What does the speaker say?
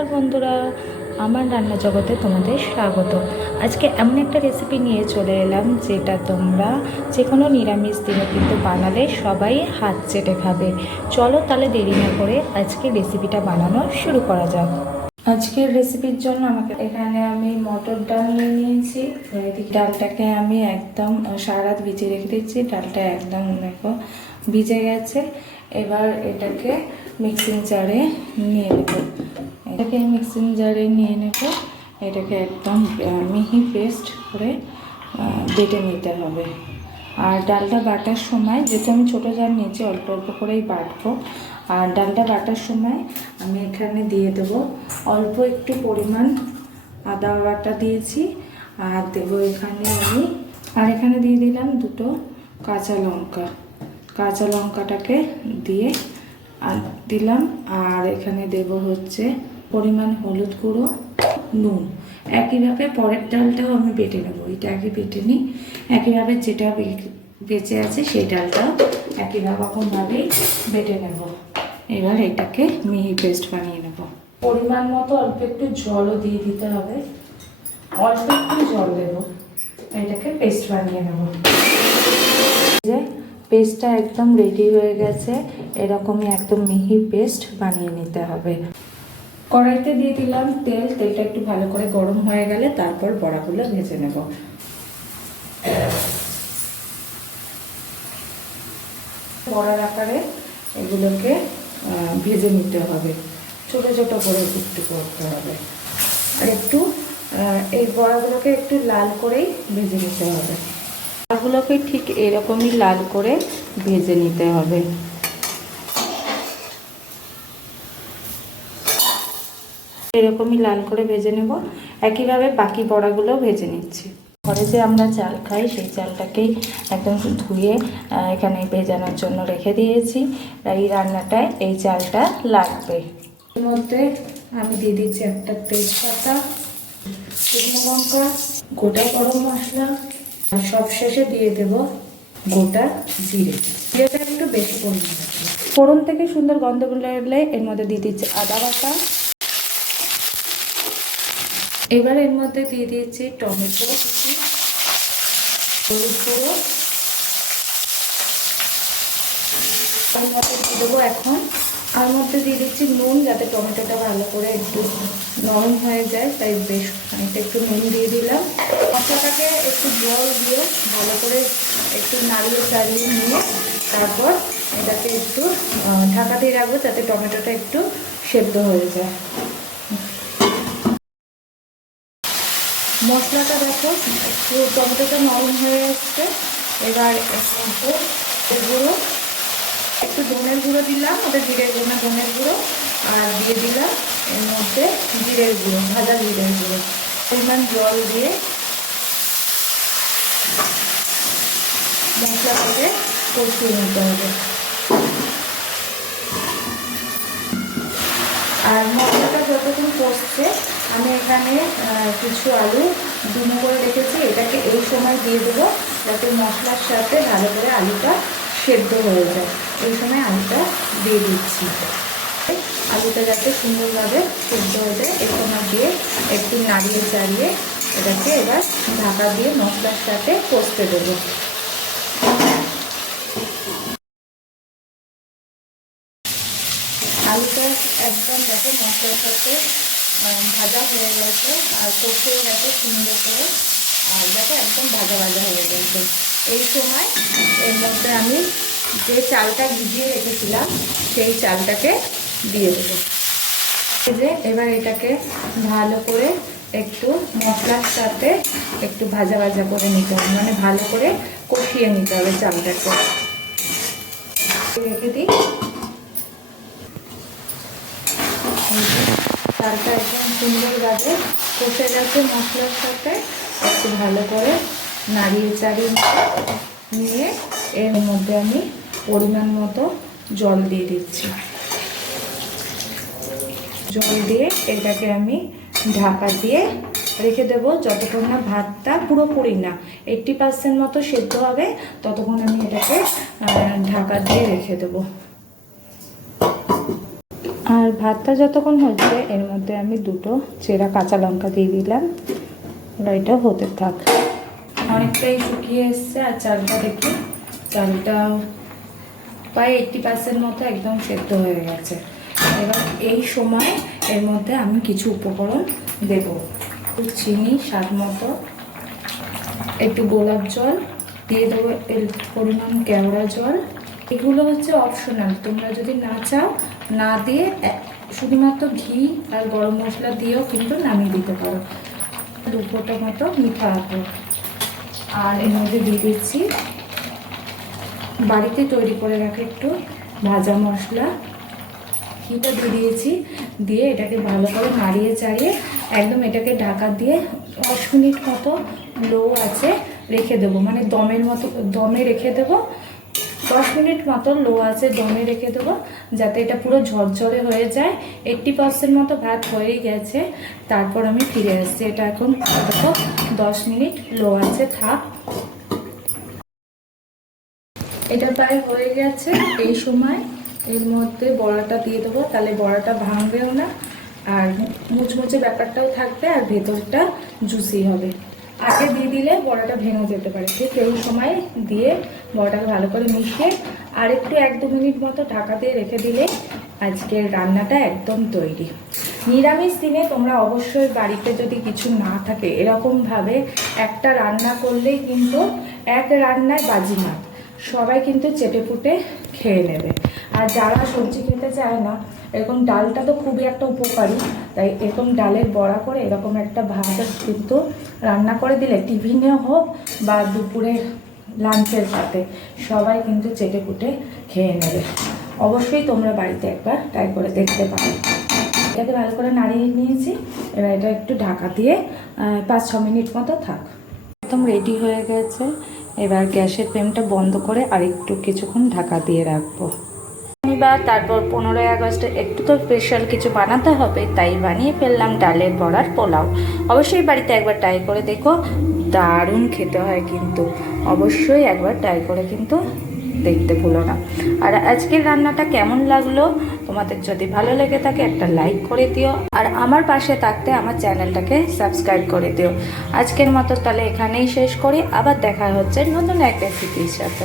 নমস্কার বন্ধুরা, আমার রান্না জগতে তোমাদের স্বাগত। আজকে এমন একটা রেসিপি নিয়ে চলে এলাম যেটা তোমরা যে কোনো নিরামিষ দিনে কিন্তু বানালে সবাই হাত চেটে খাবে। চলো তাহলে দেরি না করে আজকে রেসিপিটা বানানো শুরু করা যাক। আজকের রেসিপির জন্য এখানে আমি মটর ডাল নিয়ে নিয়েছি। ডালটাকে আমি একদম সারা রাত ভিজিয়ে রেখে দিচ্ছি। ডালটা একদম দেখো ভিজে গেছে। এবার এটাকে মিক্সিং জারে নিয়ে নেব। মিক্সিং জারে নিয়ে নেব। এটাকে একদম মিহি পেস্ট করে বেটে নিতে হবে। আর ডালটা বাটার সময়, যেহেতু আমি ছোটো জার নিয়েছি, অল্প অল্প করেই বাটবো। আর ডালটা বাটার সময় আমি এখানে দিয়ে দেবো অল্প একটু পরিমাণ আদা বাটা দিয়েছি। আর দেবো এখানে এখানে দিয়ে দিলাম দুটো কাঁচা লঙ্কা। কাঁচা লঙ্কাটাকে দিয়ে দিলাম। আর এখানে দেব হচ্ছে পরিমাণ হলুদ গুঁড়ো, নুন। একইভাবে পরের ডালটাও আমি বেটে নেবো। এটা আগে বেটে নিই। একইভাবে যেটা বেঁচে আছে সেই ডালটাও একইভাবে রকমভাবেই বেটে নেব। এবার এটাকে মিহি পেস্ট বানিয়ে নেব। পরিমাণ মতো অল্প একটু জলও দিয়ে দিতে হবে। অল্প একটু জল দেব। এটাকে পেস্ট বানিয়ে নেব। যে পেস্টটা একদম রেডি হয়ে গেছে। এরকমই একদম মিহি পেস্ট বানিয়ে নিতে হবে। কড়াইতে দিয়ে দিলাম তেল। তেলটা একটু ভালো করে গরম হয়ে গেলে তারপর বড়াগুলো ভেজে নেব। বড়ার আকারে এগুলোকে ভেজে নিতে হবে। ছোট ছোট করে একটু করতে হবে। আর একটু এই বড়াগুলোকে একটু লাল করেই ভেজে নিতে হবে। বড়াগুলোকে ঠিক এরকমই লাল করে ভেজে নিতে হবে। এরকমই লাল করে ভেজে নেব। একইভাবে বাকি বড়াগুলো ভেজে নিচ্ছি। ঘরে যে আমরা চাল খাই সেই চালটাকেই একদম ধুয়ে এখানে ভেজানোর জন্য রেখে দিয়েছি। এই রান্নাটায় এই চালটা লাগবে। এর মধ্যে আমি দিয়ে দিচ্ছি একটা তেজপাতা, শুকনো লঙ্কা, গোটা গরম মশলা, আর সবশেষে দিয়ে দেব গোটা জিরে। জিরেটা একটু বেশি পরিমাণে। ফোড়ন থেকে সুন্দর গন্ধ বেরোলে এর মধ্যে দিয়ে দিচ্ছি আদা বাটা। এবার এর মধ্যে দিয়ে দিয়েছি টমেটো কুচি, হলুদ গুঁড়ো। তার মধ্যে দিয়ে দেবো এখন আর মধ্যে দিয়ে দিচ্ছি নুন, যাতে টমেটোটা ভালো করে একটু নরম হয়ে যায়, তাই বেশ খানিকটা একটু নুন দিয়ে দিলাম। মশলাটাকে একটু জল দিয়ে ভালো করে একটু নাড়িয়ে চাড়িয়ে নিয়ে তারপর এটাকে একটু ঢাকা দিয়ে রাখবো, যাতে টমেটোটা একটু সেদ্ধ হয়ে যায়। মশলাটা দেখো একটু টমেটোটা নরম হয়ে এসছে। এবার গুঁড়ো একটু ধনের গুঁড়ো দিলাম, ওটা জিরের গুঁড়ো, ধনের গুঁড়ো। আর দিয়ে দিলাম এর মধ্যে জিরের গুঁড়ো, ভাজা জিরের গুঁড়ো। পরিমাণ জল দিয়ে মশলাটাকে কষিয়ে নিতে হবে। আর মশলাটা যতক্ষণ কষছে আমি এখানে কিছু আলু ডুমো করে রেখেছি। এটাকে এই সময় দিয়ে দেবো, যাতে মশলার সাথে ভালো করে আলুটা সেদ্ধ হয়ে যায়। এই সময় আলুটা দিয়ে দিচ্ছি। আলুটা যাতে সুন্দরভাবে সেদ্ধ হয়ে যায় এই সময় দিয়ে একটু নাড়িয়ে চাড়িয়ে এটাকে এবার ঢাকা দিয়ে মশলার সাথে কষতে দেবো। আলুটা একদম দেখো মশলার সাথে ভাজা হয়ে গেছে আর কষে গেছে সুন্দর করে। আর দেখো একদম ভাজা ভাজা হয়ে গেছে। এই সময় এর মধ্যে আমি যে চালটা ভিজিয়ে রেখেছিলাম সেই চালটাকে দিয়ে দেবো। এবার এটাকে ভালো করে একটু মশলার সাথে একটু ভাজা ভাজা করে নিতে হবে, মানে ভালো করে কষিয়ে নিতে হবে চালটাকে। রেখে দিই। চালটা একদম সুন্দরভাবে কষে গেছে মশলার সাথে। একটু ভালো করে নাড়িয়ে চাড়িয়ে নিয়ে এর মধ্যে আমি পরিমাণ মতো জল দিয়ে দিচ্ছি। জল দিয়ে এটাকে আমি ঢাকা দিয়ে রেখে দেবো যতক্ষণ না ভাতটা পুরোপুরি না 80% মতো সেদ্ধ হবে, ততক্ষণ আমি এটাকে ঢাকা দিয়ে রেখে দেবো। আর ভাতটা যতক্ষণ হচ্ছে এর মধ্যে আমি দুটো চেরা কাঁচা লঙ্কা দিয়ে দিলাম। এটা হতে থাক। অনেকটাই শুকিয়ে এসছে। আর চালটা দেখি, চালটা প্রায় 80% মতো একদম সেদ্ধ হয়ে গেছে। এবার এই সময় এর মধ্যে আমি কিছু উপকরণ দেব। একটু চিনি স্বাদ মতো, একটু গোলাপ জল দিয়ে দেবো, এর পরিমাণ কেওড়া জল। এগুলো হচ্ছে অপশনাল, তোমরা যদি না চাও না দিয়ে শুধুমাত্র ঘি আর গরম মশলা দিয়েও কিন্তু নামিয়ে দিতে পারো। 2 ফোঁটা মতো মিঠা আতর। আর এর মধ্যে দিয়ে দিচ্ছি বাড়িতে তৈরি করে রাখা একটু ভাজা মশলা, ঘিটা দিয়ে দিয়েছি। দিয়ে এটাকে ভালো করে নাড়িয়ে চাড়িয়ে একদম এটাকে ঢাকা দিয়ে 10 মিনিট মতো লো আছে রেখে দেবো, মানে দমে রেখে দেবো। 10 মিনিট মতো লো আছে দমে রেখে দেবো, যাতে এটা পুরো ঝরঝরে হয়ে যায়। 80% মতো ভাত হয়েই গেছে। তারপর আমি ফিরে আসছি। এটা এখন 10 মিনিট লো আছে থাক। এটা প্রায় হয়ে গেছে। এই সময় এর মধ্যে বড়াটা দিয়ে দেবো, তাহলে বড়াটা ভাঙবেও না আর মুচমুচে ব্যাপারটাও থাকবে আর ভেতরটা জুসি হবে। আগে দিয়ে দিলে বড়াটা ভেঙে যেতে পারে। ঠিক এই সময় দিয়ে বড়াটাকে ভালো করে মিশিয়ে আর একটু 1-2 মিনিট মতো ঢাকা দিয়ে রেখে দিলে আজকের রান্নাটা একদম তৈরি। নিরামিষ দিনে তোমরা অবশ্যই বাড়িতে যদি কিছু না থাকে এরকমভাবে একটা রান্না করলেই কিন্তু এক রান্নায় বাজিমাত, সবাই কিন্তু চেটেপুটে খেয়ে নেবে। আর যারা সবজি খেতে চায় না, এরকম ডালটা তো খুবই একটা উপকারী, তাই এরকম ডালের বড়া করে এরকম একটা ভাত কিন্তু রান্না করে দিলে টিফিনে হোক বা দুপুরে লাঞ্চের সাথে সবাই কিন্তু চেটেপুটে খেয়ে নেবে। অবশ্যই তোমরা বাড়িতে একবার ট্রাই করে দেখতে পারো। এটাকে ভালো করে নাড়িয়ে নিয়েছি। এবার এটা একটু ঢাকা দিয়ে 5-6 মিনিট মতো থাক। একদম রেডি হয়ে গেছে। এবার গ্যাসের ফ্লেমটা বন্ধ করে আর একটু কিছুক্ষণ ঢাকা দিয়ে রাখবো। শনিবার, তারপর 15ই আগস্টে একটু তো স্পেশাল কিছু বানাতে হবে, তাই বানিয়ে ফেললাম ডালের বড়ার পোলাও। অবশ্যই বাড়িতে একবার ট্রাই করে দেখো, দারুণ খেতে হয় কিন্তু। অবশ্যই একবার ট্রাই করে কিন্তু দেখতে ভুলো না। আর আজকের রান্নাটা কেমন লাগলো তোমাদের যদি ভালো লেগে থাকে একটা লাইক করে দিও, আর আমার পাশে থাকতে আমার চ্যানেলটাকে সাবস্ক্রাইব করে দিও। আজকের মতো তাহলে এখানেই শেষ করি, আবার দেখা হচ্ছে নতুন এক রেসিপির সাথে।